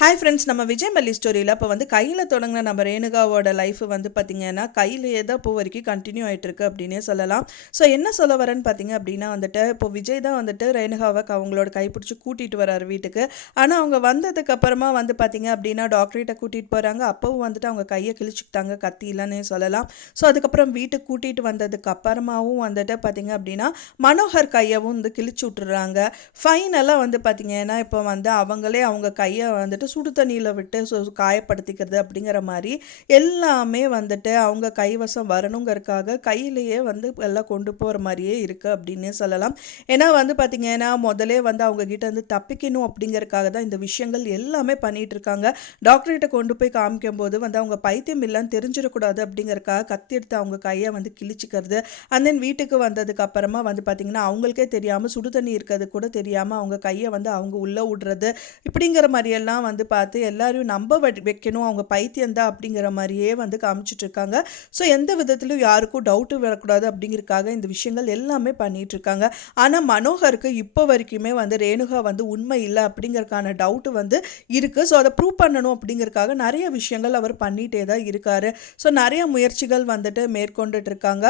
Hi friends நம்ம விஜய் மல்லி ஸ்டோரியில் இப்போ வந்து கையில் தொடங்கின நம்ம ரேணுகாவோட லைஃப் வந்து பார்த்திங்கன்னா கையிலேயே தான் இப்போ வரைக்கும் கண்டினியூ ஆகிட்டுருக்கு அப்படின்னே சொல்லலாம். ஸோ என்ன சொல்ல வரேன்னு பார்த்தீங்க அப்படின்னா வந்துட்டு இப்போ விஜய் தான் வந்துட்டு ரேணுகாவை அவங்களோட கைப்பிடிச்சி கூட்டிகிட்டு வராரு வீட்டுக்கு. ஆனால் அவங்க வந்ததுக்கப்புறமா வந்து பார்த்தீங்க அப்படின்னா டாக்டர்கிட்ட கூட்டிகிட்டு போகிறாங்க அப்போவும் வந்துட்டு அவங்க கையை கிழிச்சுக்கிட்டாங்க கத்தி இல்லைன்னே சொல்லலாம். ஸோ அதுக்கப்புறம் வீட்டுக்கு கூட்டிகிட்டு வந்ததுக்கு அப்புறமாவும் வந்துட்டு பார்த்தீங்க அப்படின்னா மனோகர் கையவும் வந்து கிழிச்சு விட்டுறாங்க. ஃபைனலாக வந்து பார்த்தீங்கன்னா இப்போ வந்து அவங்களே அவங்க கையை வந்துட்டு சுடு தண்ணியில் விட்டு காயப்படுத்திக்கிறது அப்படிங்கிற மாதிரி எல்லாமே வந்துட்டு அவங்க கைவசம் வரணுங்கிறதுக்காக கையிலேயே வந்து எல்லாம் கொண்டு போகிற மாதிரியே இருக்குது அப்படின்னே சொல்லலாம். ஏன்னா வந்து பார்த்திங்கன்னா முதலே வந்து அவங்க கிட்ட தப்பிக்கணும் அப்படிங்கிறதுக்காக தான் இந்த விஷயங்கள் எல்லாமே பண்ணிகிட்டு இருக்காங்க. டாக்டர்கிட்ட கொண்டு போய் காமிக்கும் போது வந்து அவங்க பைத்தியம் இல்லைன்னு தெரிஞ்சிடக்கூடாது அப்படிங்கிறக்காக கத்தி எடுத்து அவங்க கையை வந்து கிழிச்சிக்கிறது. அண்ட் தென் வீட்டுக்கு வந்ததுக்கு அப்புறமா வந்து பார்த்திங்கன்னா அவங்களுக்கே தெரியாமல் சுடு தண்ணி இருக்கிறது கூட தெரியாமல் அவங்க கையை வந்து அவங்க உள்ளே விடுறது. இப்படிங்கிற மாதிரியெல்லாம் வந்து பார்த்து எல்லாரையும் நம்ப வைக்கணும் அவங்க பைத்தியம்தான் அப்படிங்கிற மாதிரியே வந்து காமிச்சிட்டு இருக்காங்க. ஸோ எந்த விதத்திலும் யாருக்கும் டவுட்டு வரக்கூடாது அப்படிங்கிறதுக்காக இந்த விஷயங்கள் எல்லாமே பண்ணிட்டு இருக்காங்க. ஆனால் மனோகருக்கு இப்போ வரைக்குமே வந்து ரேணுகா வந்து உண்மை இல்லை அப்படிங்கிறதுக்கான டவுட்டு வந்து இருக்குது ஸோ அதை ப்ரூவ் பண்ணணும் அப்படிங்கிறக்காக நிறைய விஷயங்கள் அவர் பண்ணிகிட்டே தான் இருக்காரு. ஸோ நிறைய முயற்சிகள் வந்துட்டு மேற்கொண்டுட்டு இருக்காங்க.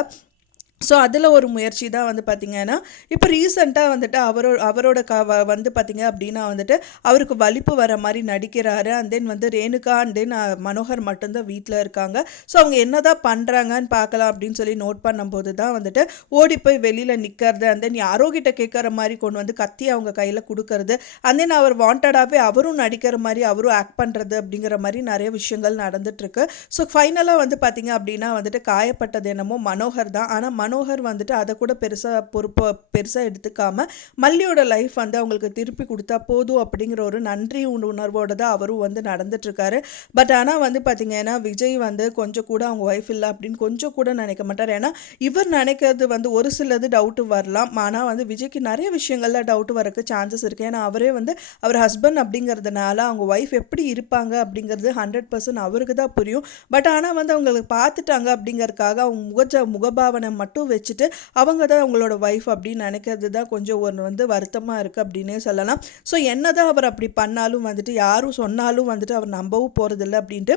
ஸோ அதில் ஒரு முயற்சி தான் வந்து பார்த்திங்கன்னா இப்போ ரீசெண்டாக வந்துட்டு அவரோ அவரோட க வ- வந்து பார்த்திங்க அப்படின்னா வந்துட்டு அவருக்கு வலிப்பு வர மாதிரி நடிக்கிறாரு. அண்ட் தென் வந்து ரேணுகா அண்ட் தென் மனோகர் மட்டும்தான் வீட்டில் இருக்காங்க. ஸோ அவங்க என்ன தான் பண்ணுறாங்கன்னு பார்க்கலாம் அப்படின்னு சொல்லி நோட் பண்ணும்போது தான் வந்துட்டு ஓடி போய் வெளியில் நிற்கிறது அண்ட் தென் யாரோ கிட்ட கேட்குற மாதிரி கொண்டு வந்து கத்தி அவங்க கையில் கொடுக்கறது. அண்ட் தென் அவர் வாண்டடாகவே அவரும் நடிக்கிற மாதிரி அவரும் ஆக்ட் பண்ணுறது அப்படிங்கிற மாதிரி நிறைய விஷயங்கள் நடந்துட்டுருக்கு ஸோ ஃபைனலாக வந்து பார்த்திங்க அப்படின்னா வந்துட்டு காயப்பட்டது என்னமோ மனோகர் தான். ஆனால் மனோகர் வந்துட்டு அதை கூட பெருசாக பொறுப்பு பெருசாக எடுத்துக்காம மல்லியோட லைஃப் வந்து அவங்களுக்கு திருப்பி கொடுத்தா போதும் அப்படிங்கிற ஒரு நன்றி உண- உணர்வோட தான் அவரும் வந்து நடந்துட்டுருக்காரு. பட் ஆனால் வந்து பார்த்திங்கன்னா விஜய் வந்து கொஞ்சம் கூட அவங்க ஒய்ஃப் இல்லை அப்படின்னு கொஞ்சம் கூட நினைக்க மாட்டார். ஏன்னா இவர் நினைக்கிறது வந்து ஒரு சிலது டவுட்டு வரலாம். ஆனால் வந்து விஜய்க்கு நிறைய விஷயங்களில் டவுட்டு வரக்கு சான்சஸ் இருக்குது ஏன்னா அவரே வந்து அவர் ஹஸ்பண்ட் அப்படிங்கிறதுனால அவங்க ஒய்ஃப் எப்படி இருப்பாங்க அப்படிங்கிறது ஹண்ட்ரட் பர்சன்ட் அவருக்கு தான் புரியும். பட் ஆனால் வந்து அவங்களுக்கு பார்த்துட்டாங்க அப்படிங்கிறதுக்காக அவங்க முகஜ முகபாவனை மட்டும் வச்சுட்டு அவங்க தான் அவங்களோட ஒய்ஃப் அப்படின்னு நினைக்கிறது தான் கொஞ்சம் ஒன்று வந்து வருத்தமாக இருக்குது அப்படின்னே சொல்லலாம். ஸோ என்னதான் அவர் அப்படி பண்ணாலும் வந்துட்டு யாரும் சொன்னாலும் வந்துட்டு அவர் நம்பவும் போகிறதில்ல அப்படின்ட்டு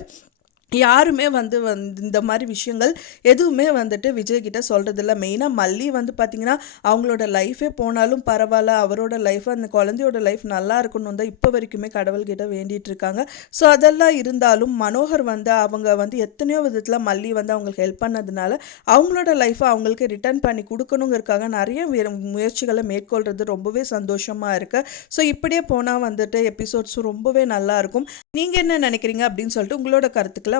யாருமே வந்து வந்து இந்த மாதிரி விஷயங்கள் எதுவுமே வந்துட்டு விஜய்கிட்ட சொல்கிறதில்ல மெயினாக மல்லி வந்து பார்த்திங்கன்னா அவங்களோட லைஃபே போனாலும் பரவாயில்ல. அவரோட லைஃப் அந்த குழந்தையோட லைஃப் நல்லா இருக்கணும் தான் இப்போ வரைக்குமே கடவுள்கிட்ட வேண்டிகிட்டு இருக்காங்க. ஸோ அதெல்லாம் இருந்தாலும் மனோகர் வந்து அவங்க வந்து எத்தனையோ விதத்தில் மல்லி வந்து அவங்களுக்கு ஹெல்ப் பண்ணதுனால அவங்களோட லைஃப்பை அவங்களுக்கு ரிட்டர்ன் பண்ணி கொடுக்கணுங்கிறதுக்காக நிறைய முயற்சிகளை மேற்கொள்கிறது ரொம்பவே சந்தோஷமாக இருக்குது ஸோ இப்படியே போனால் வந்துட்டு எபிசோட்ஸும் ரொம்பவே நல்லாயிருக்கும் நீங்கள் என்ன நினைக்கிறீங்க அப்படின்னு சொல்லிட்டு உங்களோட கருத்துக்களை